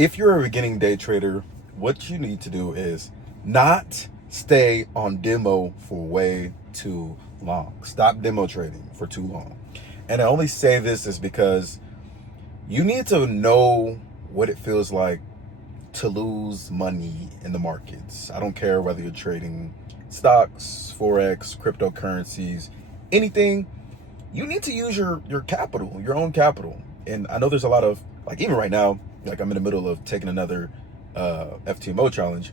if you're a beginning day trader, what you need to do is not stay on demo for way too long. Stop demo trading for too long. And I only say this is because you need to know what it feels like to lose money in the markets. I don't care whether you're trading stocks, forex, cryptocurrencies, anything. You need to use your capital, your own capital. And I know there's a lot of, like, even right now, like, I'm in the middle of taking another FTMO challenge,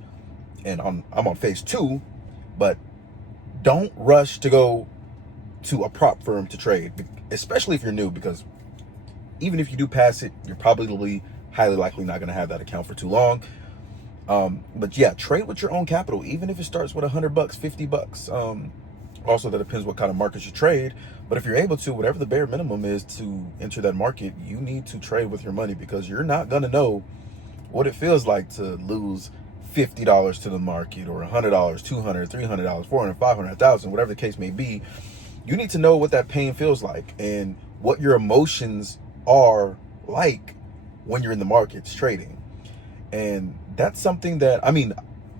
and I'm on phase 2, but don't rush to go to a prop firm to trade, especially if you're new, because even if you do pass it, you're probably highly likely not going to have that account for too long. But yeah, trade with your own capital, even if it starts with $100, $50. Also, that depends what kind of markets you trade. But if you're able to, whatever the bare minimum is to enter that market, you need to trade with your money, because you're not going to know what it feels like to lose $50 to the market, or $100, $200, $300, $400, $500, $1,000, whatever the case may be. You need to know what that pain feels like and what your emotions are like when you're in the markets trading. And that's something that, I mean,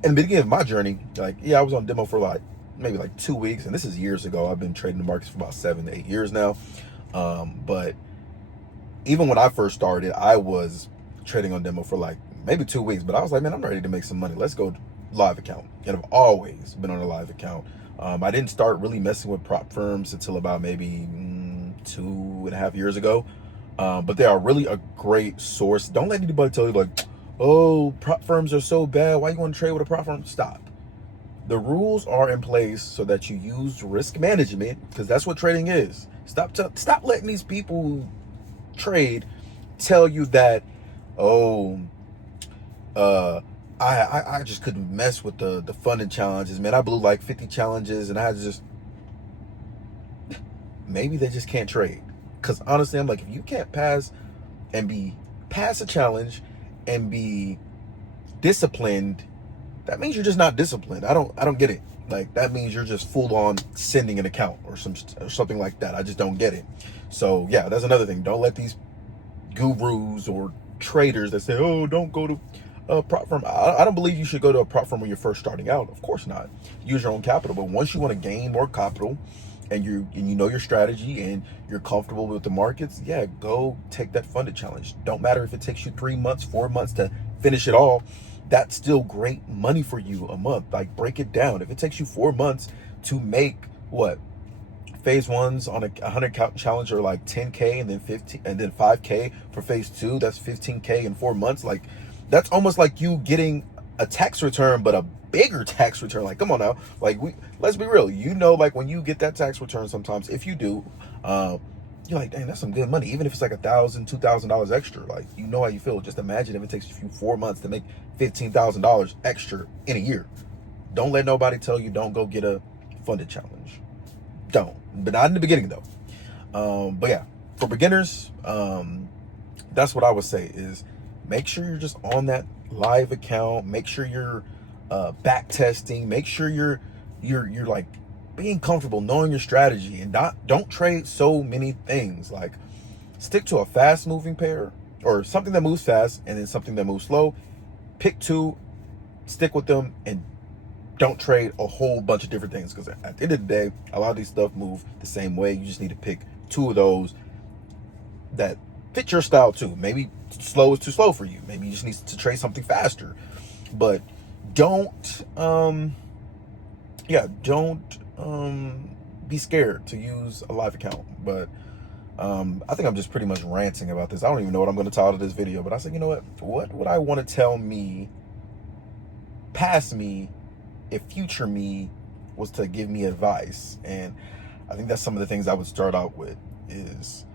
in the beginning of my journey, like, yeah, I was on demo for maybe 2 weeks, and this is years ago. I've been trading the markets for about 7 to 8 years now. But even when I first started, I was trading on demo for maybe 2 weeks, but I was like, man, I'm ready to make some money. Let's go live account. And I've always been on a live account. I didn't start really messing with prop firms until about maybe 2.5 years ago. But they are really a great source. Don't let anybody tell you like, oh, prop firms are so bad, why you want to trade with a prop firm? Stop. The rules are in place so that you use risk management, because that's what trading is. Stop letting these people who trade tell you that, oh, I just couldn't mess with the funding challenges, man. I blew like 50 challenges, and I just, maybe they just can't trade. Because honestly, I'm like, if you can't pass a challenge and be disciplined, that means you're just not disciplined. I don't get it. Like, that means you're just full on sending an account or something like that. I just don't get it. So yeah, that's another thing. Don't let these gurus or traders that say, oh, don't go to a prop firm. I don't believe you should go to a prop firm when you're first starting out. Of course not. Use your own capital. But once you want to gain more capital, and you know your strategy and you're comfortable with the markets, yeah, go take that funded challenge. Don't matter if it takes you 3 months, 4 months to finish it all. That's still great money for you a month. Like, break it down. If it takes you 4 months to make what phase 1's on a 100 count challenge are like 10K, and then 15, and then 5K for phase 2, that's 15K in 4 months. Like, that's almost like you getting a tax return, but a bigger tax return. Like, come on now. Like, let's be real. You know, like, when you get that tax return, sometimes if you do, you're like, dang, that's some good money. Even if it's like $1,000, $2,000 extra, like, you know how you feel. Just imagine if it takes you 4 months to make $15,000 extra in a year. Don't let nobody tell you don't go get a funded challenge. Don't. But not in the beginning though. But yeah, for beginners, that's what I would say is make sure you're just on that live account. Make sure you're back testing. Make sure you're like being comfortable, knowing your strategy, and don't trade so many things. Like, stick to a fast moving pair, or something that moves fast and then something that moves slow. Pick 2, stick with them, and don't trade a whole bunch of different things, because at the end of the day, a lot of these stuff move the same way. You just need to pick 2 of those that fit your style too. Maybe slow is too slow for you. Maybe you just need to trade something faster. But don't be scared to use a live account. But I think I'm just pretty much ranting about this. I don't even know what I'm going to title this video, but I said, you know what would I want to tell me, past me, if future me was to give me advice? And I think that's some of the things I would start out with is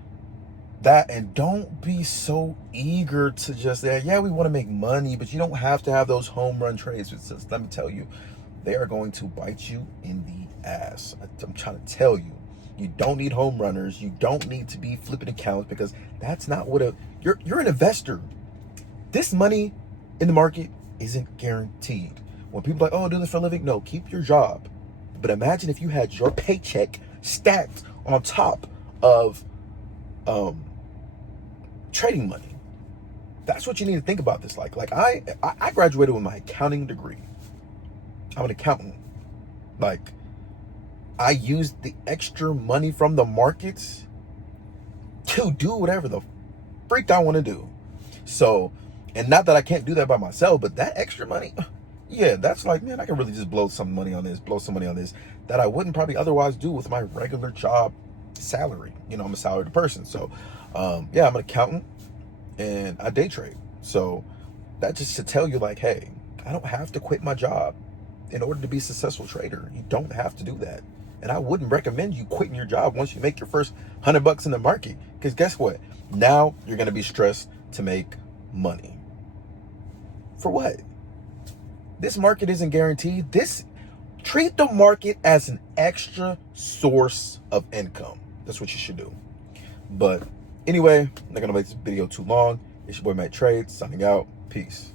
that. And don't be so eager to just say, yeah, we want to make money, but you don't have to have those home run trades. It's just, let me tell you, they are going to bite you in the ass. I'm trying to tell you, you don't need home runners. You don't need to be flipping accounts, because that's not what you're an investor. This money in the market isn't guaranteed. When people are like, oh, do this for a living, no, keep your job. But imagine if you had your paycheck stacked on top of trading money. That's what you need to think about this. Like I graduated with my accounting degree. I'm an accountant. Like, I used the extra money from the markets to do whatever the freak I want to do. So, and not that I can't do that by myself, but that extra money, yeah, that's like, man, I can really just blow some money on this that I wouldn't probably otherwise do with my regular job salary. You know, I'm a salaried person. So, yeah, I'm an accountant and I day trade. So that just to tell you, like, hey, I don't have to quit my job in order to be a successful trader. You don't have to do that. And I wouldn't recommend you quitting your job once you make your first $100 in the market. Because guess what? Now you're going to be stressed to make money. For what? This market isn't guaranteed. Treat the market as an extra source of income. That's what you should do. But anyway, I'm not going to make this video too long. It's your boy Matt Trades, signing out. Peace.